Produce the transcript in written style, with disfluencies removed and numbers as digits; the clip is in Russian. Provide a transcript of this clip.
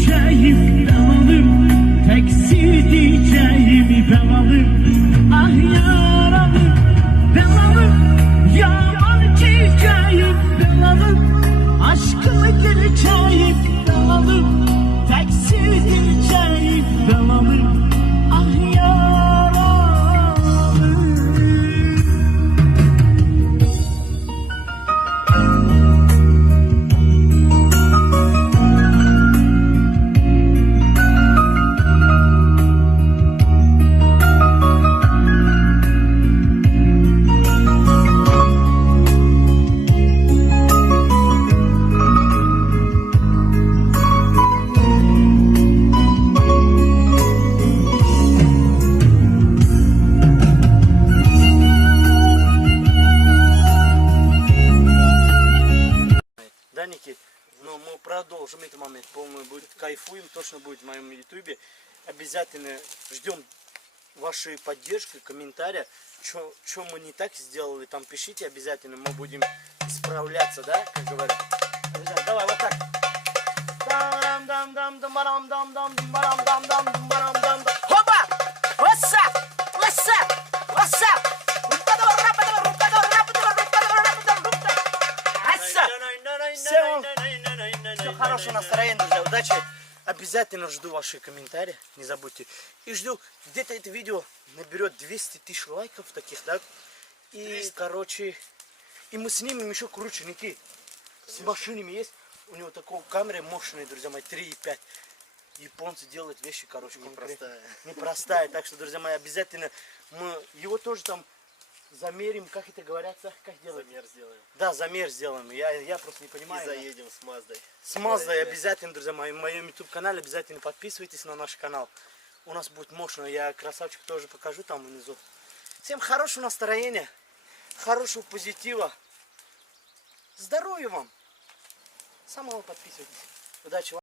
diyeceğim ben alım, teksir diyeceğim ben alım. Ah yaralı ben alım, yaman diyeceğim ben alım. Aşkımı diyeceğim ben alım, teksir diyeceğim ben alım. Ah yaralı. Да, Никит? Но мы продолжим этот момент. Полный будет, кайфуем, точно будет в моем ютубе. Обязательно ждем вашей поддержки, комментария. Что мы не так сделали, там пишите обязательно. Мы будем исправляться, да, как говорят. Обязательно. Давай, вот так. Хопа! Васа! Васа! Васа! Все хорошего настроения, друзья, удачи. Обязательно жду ваши комментарии, не забудьте. И жду, где-то это видео наберет 200 тысяч лайков таких, да? И, 200. Короче, и мы снимем еще круче, Ники. С машинами есть. У него такой камера мощная, друзья мои, 3,5. Японцы делают вещи, короче, непростая. Непростая. Так что, друзья мои, обязательно мы его тоже там замерим, как это говорится, как делать? Замер сделаем. Да, замер сделаем. Я просто не понимаю. И заедем с Маздой. С Маздой обязательно, друзья мои, в моем YouTube канале обязательно подписывайтесь на наш канал. У нас будет мощно. Я красавчик тоже покажу там внизу. Всем хорошего настроения, хорошего позитива. Здоровья вам. Самого подписывайтесь. Удачи вам.